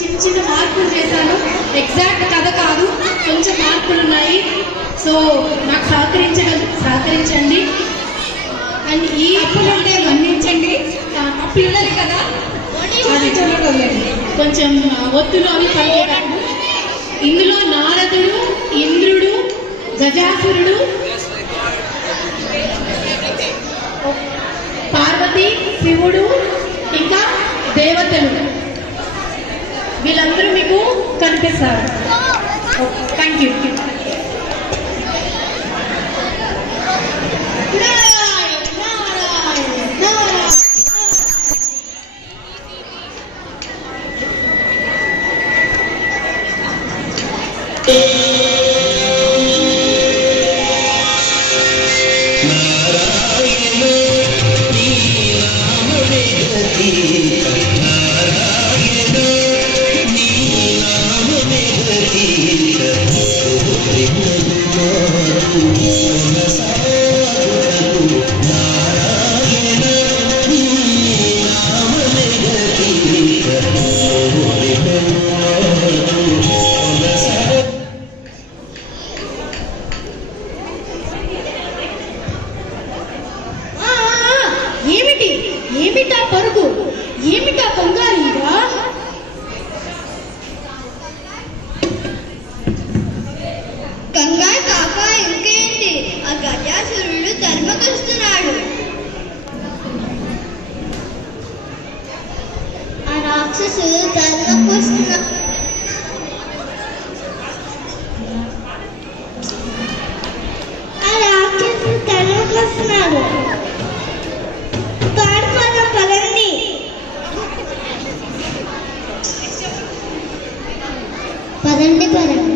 చిన్న చిన్న మార్పులు చేశాను. ఎగ్జాక్ట్ కథ కాదు, కొంచెం మార్పులు ఉన్నాయి. సో నాకు సహకరించండి. అండ్ ఈ అప్పులంటే మన్నించండి. అప్పులు ఉన్నది కదా, కొంచెం ఒత్తులు అవి పలికేటప్పుడు. ఇందులో నారదుడు, ఇంద్రుడు, గజాసురుడు, పార్వతి, శివుడు, ఇంకా దేవతలు, వీళ్ళందరూ మీకు కనిపిస్తారు. Thank you. ఏమిటా పరుగు, ఏమిటా కంగారుగా? కంగారు కాక ఇంకేంటి, ఆ గజాసురుడు తరుముకొస్తున్నాడు. ఆ రాక్షసుడు తరుముకొస్తున్నాడు. పదండి పదండి.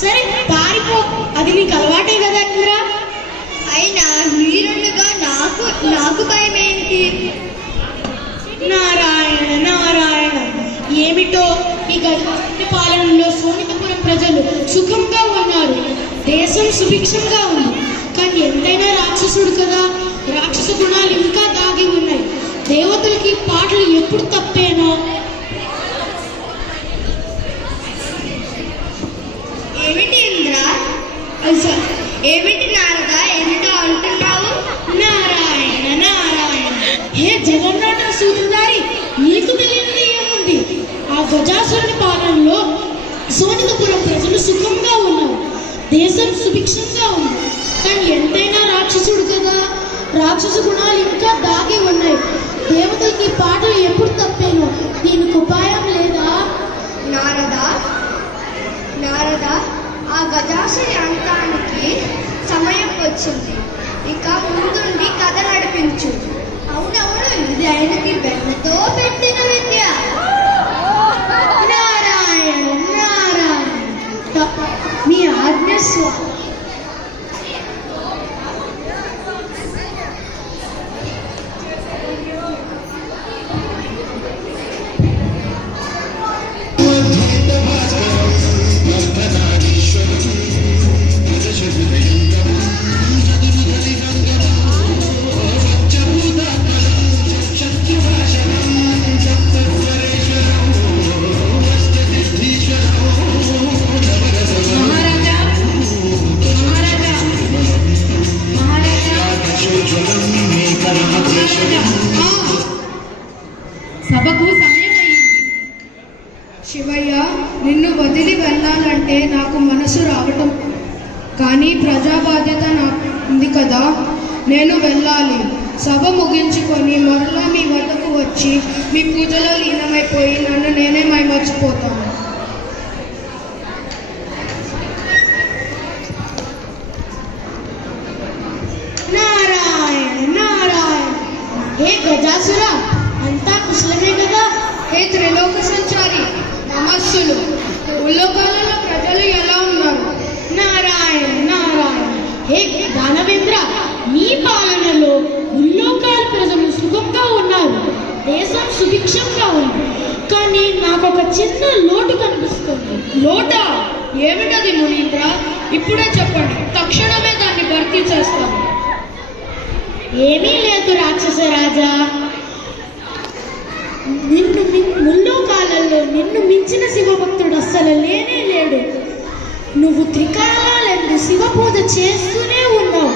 సరే పారిపో, అది నీకు అలవాటే కదా ఇంద్రా. అయినా మీరుండగా నాకు భయం ఏంటి? నారాయణ నారాయణ, ఏమిటో ఈ గజాసురుడి పాలనలో సోనితపురం ప్రజలు సుఖంగా ఉన్నారు, దేశం సుభిక్షంగా ఉంది. కానీ ఎంతైనా రాక్షసుడు కదా, రాక్షస గుణాలు ఇంకా దాగి ఉన్నాయి. దేవతలకి పాటలు ఎప్పుడు తప్పేనో. ఏమిటి ఇంద్ర, ఏమిటి నారద, ఏమిటో అంటున్నావు? నారాయణ నారాయణ, హే జగన్నాథ సూత్రధారి, నీకు తెలియనిది ఏముంది? ఆ గజాసురుడి పాలనలో సోనితపురం ప్రజలు సుఖంగా ఉన్నారు, దేశం సుభిక్షంగా ఉంది. కానీ ఎంతైనా రాక్షసుడు కదా, రాక్షస గుణాలు ఇంకా దాగి ఉన్నాయి. దేవతలకి పాటలు ఎప్పుడు తప్పేనో, దీనికి ఉపాయం లేదా? నారద, ఆ గజాసురి అంతానికి సమయం వచ్చింది. ఇక ముందుండి కథ నడిపించు. అవునవును, ఇది ఆయనకి వెన్నతో పెట్టిన విద్య. నారాయణ నారాయణ, మీ ఆజ్ఞ స్వామి. సభకు సమయం అయింది. శివయ్య, నిన్ను వదిలి వెళ్ళాలంటే నాకు మనసు రావటం, కానీ ప్రజా బాధ్యత నాకు ఉంది కదా, నేను వెళ్ళాలి. సభ ముగించుకొని మరలా మీ వద్దకు వచ్చి మీ పూజలో లీనమైపోయి నన్ను నేనే మర్చిపోతాను. నారాయణ నారాయణ, హే గజాసుర, అంతా కుశలమే కదా? హే త్రిలోక సంచారి, నమస్సులు. ఉల్లోకాలలో ప్రజలు ఎలా ఉన్నారు? నారాయణ నారాయణ, హే దానవేంద్ర, నీ పాలనలో ఉల్లోకాల ప్రజలు సుఖంగా ఉన్నారు, దేశం సుభిక్షంగా ఉంది. కానీ నాకు ఒక చిన్న లోటు కనిపిస్తుంది. లోటా? ఏమిటది మునీంద్ర? ఇప్పుడే చెప్పండి, తక్షణమే దాన్ని భర్తీ చేస్తాను. ఏమీ లేదు రాక్షస రాజా, ముల్లోకాలలో నిన్ను మించిన శివభక్తుడు అస్సలు లేనే లేడు. నువ్వు త్రికాలాలందు శివ పూజ చేస్తూనే ఉన్నావు,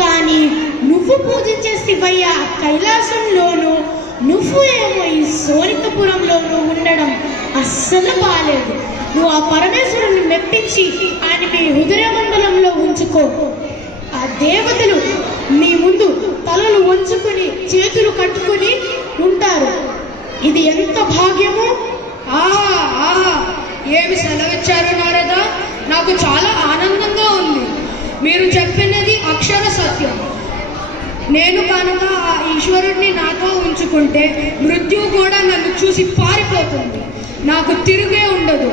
కానీ నువ్వు పూజించే శివయ్య కైలాసంలోనూ నువ్వు ఏమో ఈ సోనికపురంలోనూ ఉండడం అస్సలు బాలేదు. నువ్వు ఆ పరమేశ్వరుని మెప్పించి ఆయన నీ హృదయ మండలంలో ఉంచుకో. ఆ దేవతలు నీ ముందు తలలు వంచుకుని చేతులు కట్టుకుని ఉంటారు. ఇది ఎంత భాగ్యమో! ఆహా ఆహా, ఏమి సెలవిచ్చారు నారద, నాకు చాలా ఆనందంగా ఉంది. మీరు చెప్పినది అక్షర సత్యం. నేను కనుక ఆ ఈశ్వరుడిని నాతో ఉంచుకుంటే మృత్యువు కూడా నన్ను చూసి పారిపోతుంది, నాకు తిరిగే ఉండదు.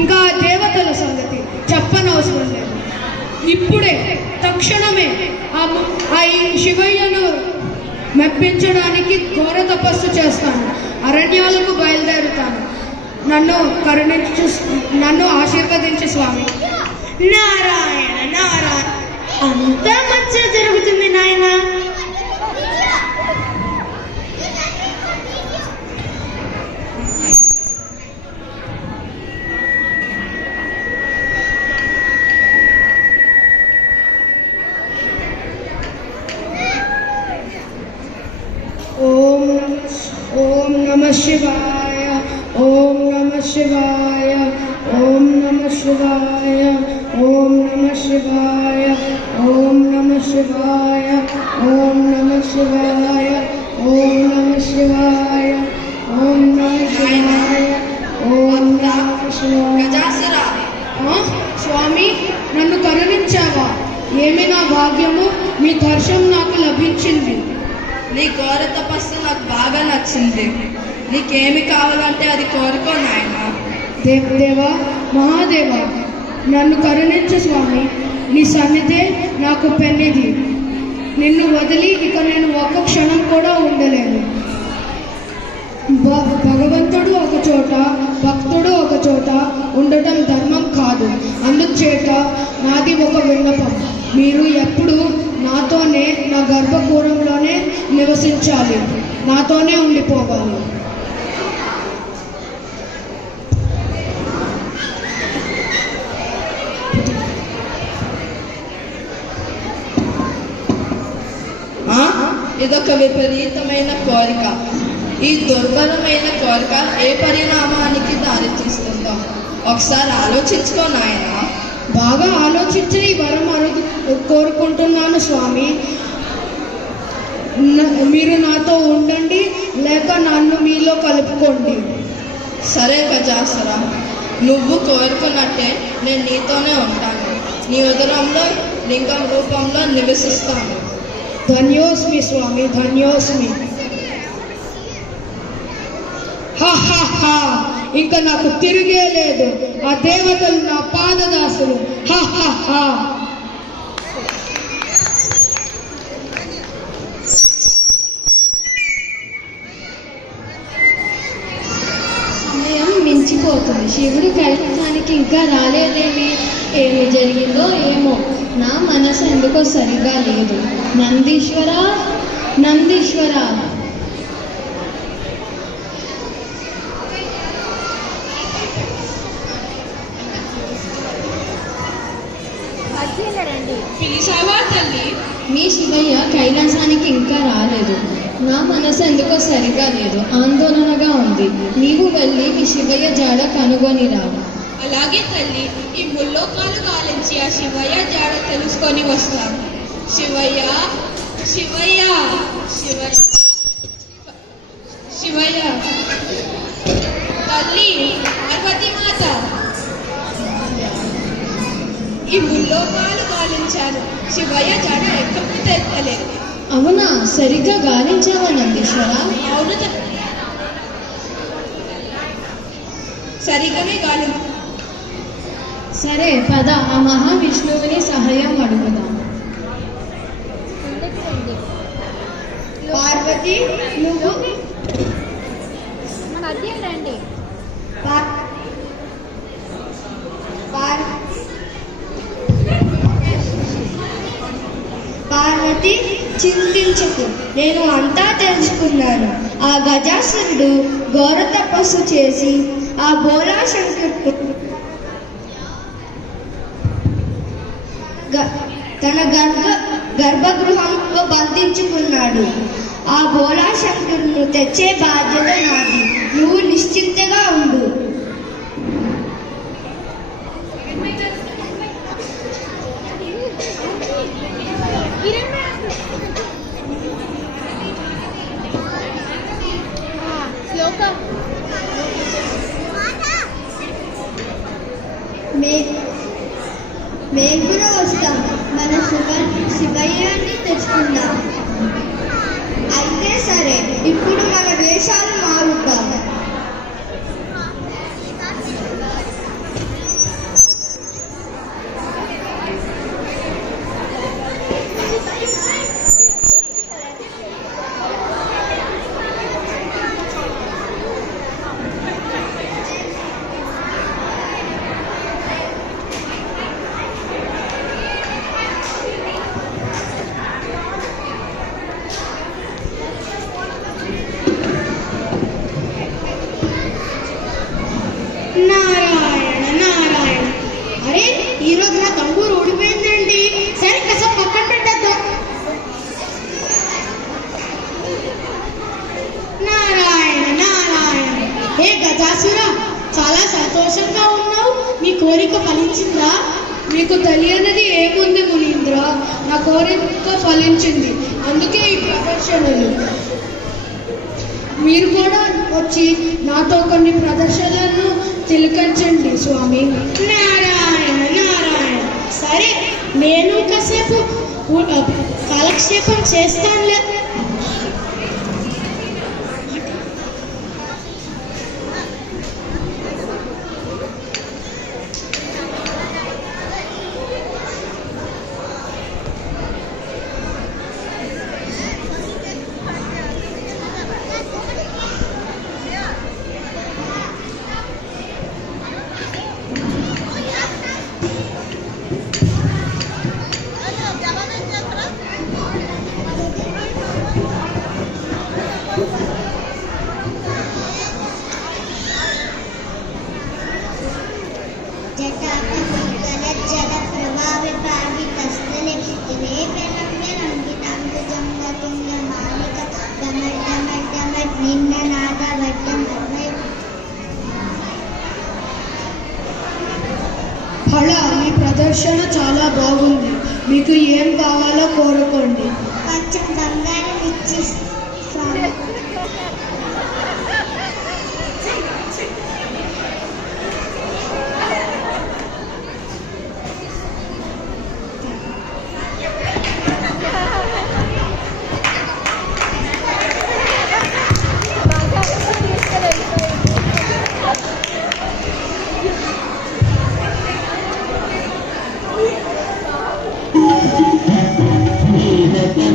ఇంకా దేవతల సంగతి చెప్పనవసరం లేదు. ఇప్పుడే తక్షణమే ఆ శివయ్యను మెప్పించడానికి ఘోర తపస్సు చేస్తాను. అరణ్యాలకు బయలుదేరుతాను. నన్ను ఆశీర్వదించు స్వామి. నారాయణ నారాయణ, అంతా మంచిగా జరుగుతుంది నాయన. ఓం నమ శివాయ, ఓం నమ శివాయ, ఓం నమ శివాయ, ఓం నమ శివాయ, ఓం నమ శివాయ, ఓం నమ శివాయ, ఓం నమ శివాయ, ఓం నమ శివాయ, ఓం నమ శివాయ. స్వామి, నన్ను కరుణించావా? ఏమి నా భాగ్యము, మీ దర్శనం నాకు లభించింది. నీ ఘోర తపస్సు నాకు బాగా నచ్చింది. నీకేమి కావాలంటే అది కోరుకో నాయన. దేవదేవా, మహాదేవా, నన్ను కరుణించు స్వామి. నీ సన్నిధే నాకు పెన్నిది. నిన్ను వదిలి ఇక నేను ఒక్క క్షణం కూడా ఉండలేను. భగవంతుడు ఒక చోట, భక్తుడు ఒక చోట ఉండటం ధర్మం కాదు. అందుచేత నాది ఒక విన్నపం. మీరు ఎప్పుడు నాతోనే, నా గర్భకూరంలోనే నివసించాలి, నాతోనే ఉండిపోవాలి. ఇదొక విపరీతమైన కోరిక. ఈ దుర్బలమైన కోరిక ఏ పరిణామానికి దారితీస్తుందో ఒకసారి ఆలోచించుకో నాయన. బాగా ఆలోచించి ఈ వరం కోరుకుంటున్నాను స్వామి. మీరు నాతో ఉండండి, లేక నన్ను మీలో కలుపుకోండి. సరే గజాసుర, నువ్వు కోరుకున్నట్టే నేను నీతోనే ఉంటాను. నీ ఉదరంలో లింగం రూపంలో నివసిస్తాను. ధన్యోస్మి స్వామి, ధన్యోస్మి. ఇంకా నాకు తిరిగే లేదు. ఆ దేవతలు నా పాదదాసులు. సమయం మించిపోతుంది. శివుడు కైలాసానికి ఇంకా రాలేదేమి? ఏమి జరిగిందో ఏమో, నా మనసు ఎందుకో సరిగా లేదు. నందీశ్వర, నందీశ్వర, పిలిచావా తల్లి? మీ శివయ్య కైలాసానికి ఇంకా రాలేదు. నా మనసు ఎందుకో సరిగా లేదు, ఆందోళనగా ఉంది. నీవు వెళ్ళి మీ శివయ్య జాడ కనుగొని రావు. అలాగే తల్లి, ఈ ముల్లోకాలు గాలించి ఆ శివయ్య జాడ తెలుసుకొని వస్తాను. శివయ్య, శివయ్య, శివయ్య, శివయ్య, తల్లి పార్వతీ మాత, ఈ ముల్లోకాలు గాలించాను, శివయ్య జాడ ఎక్కడికి తెచ్చలేదు. అవునా? సరిగ్గా గాలించావా నందీశ్వర? అవును, సరిగ్గానే గాలి. సరే పద, ఆ మహావిష్ణువుని సహాయం అడుగుదాం. పార్వతి, నువ్వు సుమతి, చింతించకు, నేను అంతా తెలుసుకున్నాను. ఆ గజాసురుడు ఘోర తపస్సు చేసి ఆ భోళాశంకరుడు తన గర్భగృహంలో బంధించుకున్నాడు. ఆ భోళాశంకరును తెచ్చే బాధ్యత నాది. నువ్వు నిశ్చింతగా ఉండు. మేము కూడా వస్తాం. మన శివయ్యాన్ని తెచ్చుకుందాం. అయితే సరే, ఇప్పుడు మన వేషాలు మారుద్దాం. నారాయణ నారాయణ. అరే, ఈరోజు నా తంబూరు ఓడిపోయిందండి. సరే, కాసేపు పక్కన పెట్టేద్దాం. నారాయణ నారాయణ. ఏ గజాసుర, చాలా సంతోషంగా ఉన్నావు. నీ కోరిక ఫలించిందా? మీకు తెలియనిది ఏముంది మునీంద్ర, నా కోరిక ఫలించింది. అందుకే ఈ ప్రదర్శనలు. మీరు కూడా వచ్చి నాతో కొన్ని ప్రదర్శనలను తిలకించండి స్వామి. నారాయణ నారాయణ. సరే, నేను కాసేపు కాలక్షేపం చేస్తానులే. ఫళ, మీ ప్రదర్శన చాలా బాగుంది. మీకు ఏం కావాలో కోరుకోండి. కొంచెం బంగారం ఇచ్చి స్వామి. Thank you.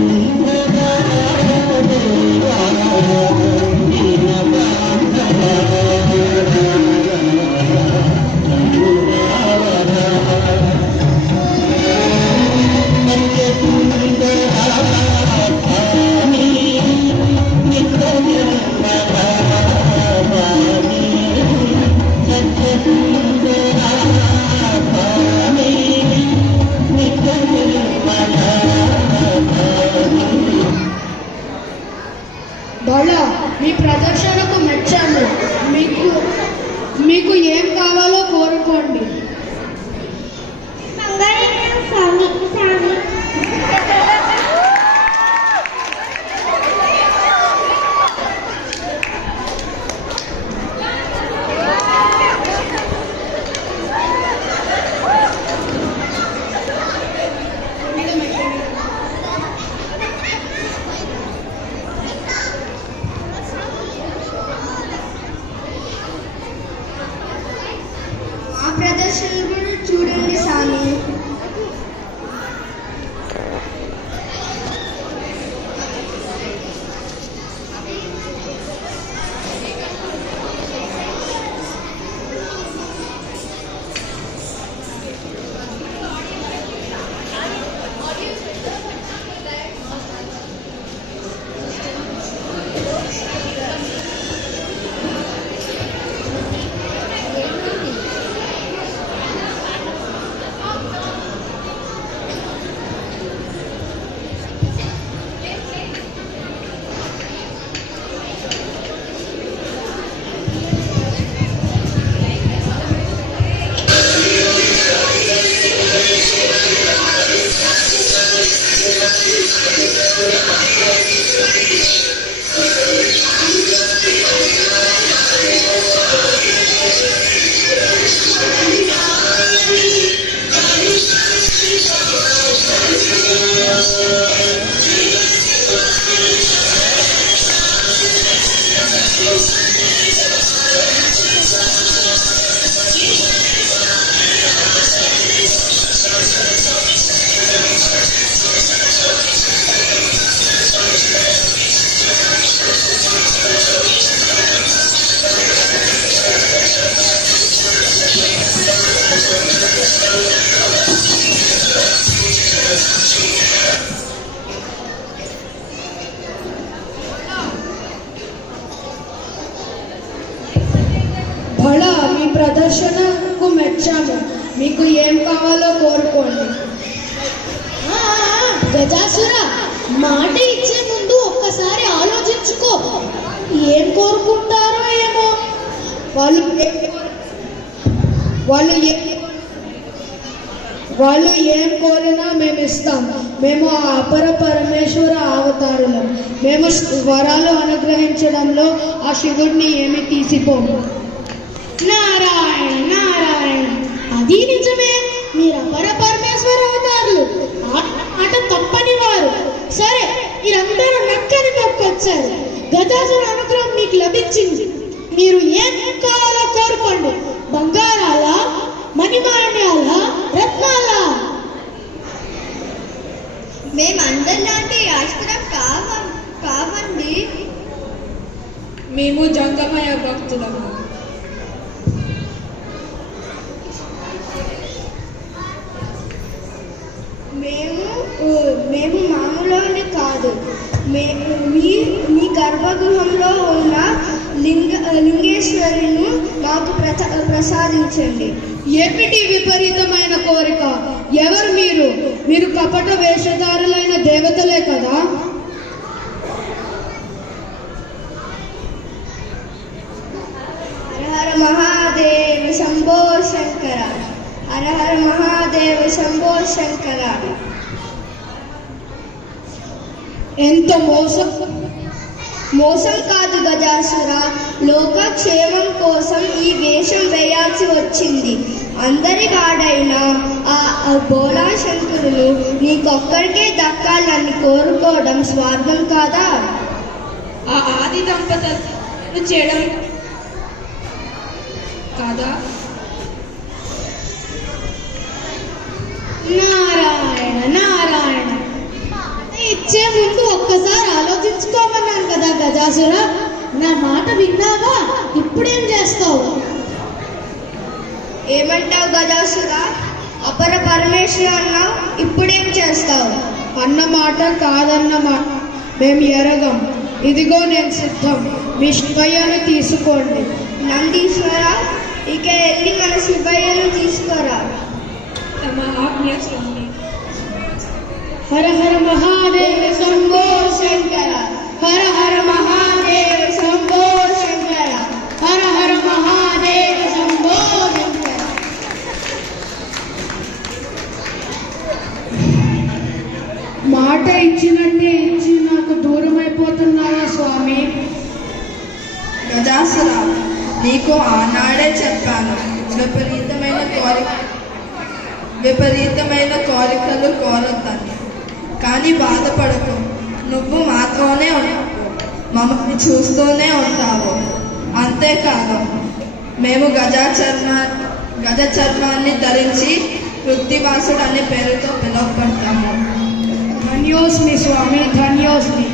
మనసులో కోరుకోండి. గజాసుర, మాట ఇచ్చే ముందు ఒక్కసారి ఆలోచించుకో. ఏం కోరుకుంటారో ఏమో. వాళ్ళు ఏం కోరినా మేము ఇస్తాం. మేము ఆ అపర పరమేశ్వర అవతారులం. మేము వరాలు అనుగ్రహించడంలో ఆ శివుడిని ఏమి తీసిపోము. నారాయణ నారాయణ, అది నిజమే. మీరు అపర పరమేశ్వర అవతారులు, మాట తప్పని వారు. సరే, మీరందరూ నక్కని నొక్కొచ్చారు. గజాసుర అనుగ్రహం మీకు లభించింది. మీరు ఏం కావాలో కోరుకోండి. బంగారాల, మణిమాణ్యాల, రత్నాల? మేమందరిలాంటి ఆస్తిరం కావండి. మేము జంగమయ్య భక్తులము. మేము మామూలు కాదు. మీ గర్భగృహంలో ఉన్న లింగేశ్వరుని మాకు ప్రసాదించండి. ఏమిటి విపరీతమైన కోరిక? ఎవరు మీరు? మీరు కపట వేషధారులైన దేవతలే కదా? హర హర మహాదేవ శంభో శంకర. హర హర మహాదేవ శంభో శంకర. ఎంత మోసం కాదు గజాసుర, లోకక్షేమం కోసం ఈ వేషం వేయాల్సి వచ్చింది. అందరి వాడైన ఆ బోలా శంకరులు నీకొక్కడికే దక్కాలని కోరుకోవడం స్వార్థం కాదా? ఆ ఆది దంపతులు చేయడం కాదా? నారాయణ నారాయణ, ఇచ్చే ముందు ఒక్కసారి ఆలోచించుకోమన్నాను కదా గజాసుర. నా మాట విన్నావా? ఇప్పుడేం చేస్తావు? ఏమంటావు గజాసుర? అపర పరమేశ్వరు అన్నావు, ఇప్పుడేం చేస్తావు? అన్న మాట కాదన్న మాట మేము ఎరగం. ఇదిగో నేను సిద్ధం. మీ శివయ్యను తీసుకోండి. నందీశ్వర, ఇక వెళ్ళి మన శివయ్యను తీసుకోరా. తమ ఆజ్ఞ స్వామి. హర హర మహాదేవ శంభో శంకర. హర హర మహాదేవ శంభో శంకర. హర హర మహాదేవ శంభో శంకర. మాట ఇచ్చినట్టే ఇచ్చి నాకు దూరం అయిపోతున్నావా స్వామి? గజాసుర, నీకు ఆనాడే చెప్పాను, విపరీతమైన కోరికలు కోరొద్దని. కానీ బాధపడకు, నువ్వు మాతోనే ఉంటావు, మమ్మల్ని చూస్తూనే ఉంటావు. అంతేకాదు, మేము గజ చర్మాన్ని ధరించి కృత్తివాసుడు అనే పేరుతో పిలువబడతాము. ధన్యోస్మి స్వామి, ధన్యోస్మి.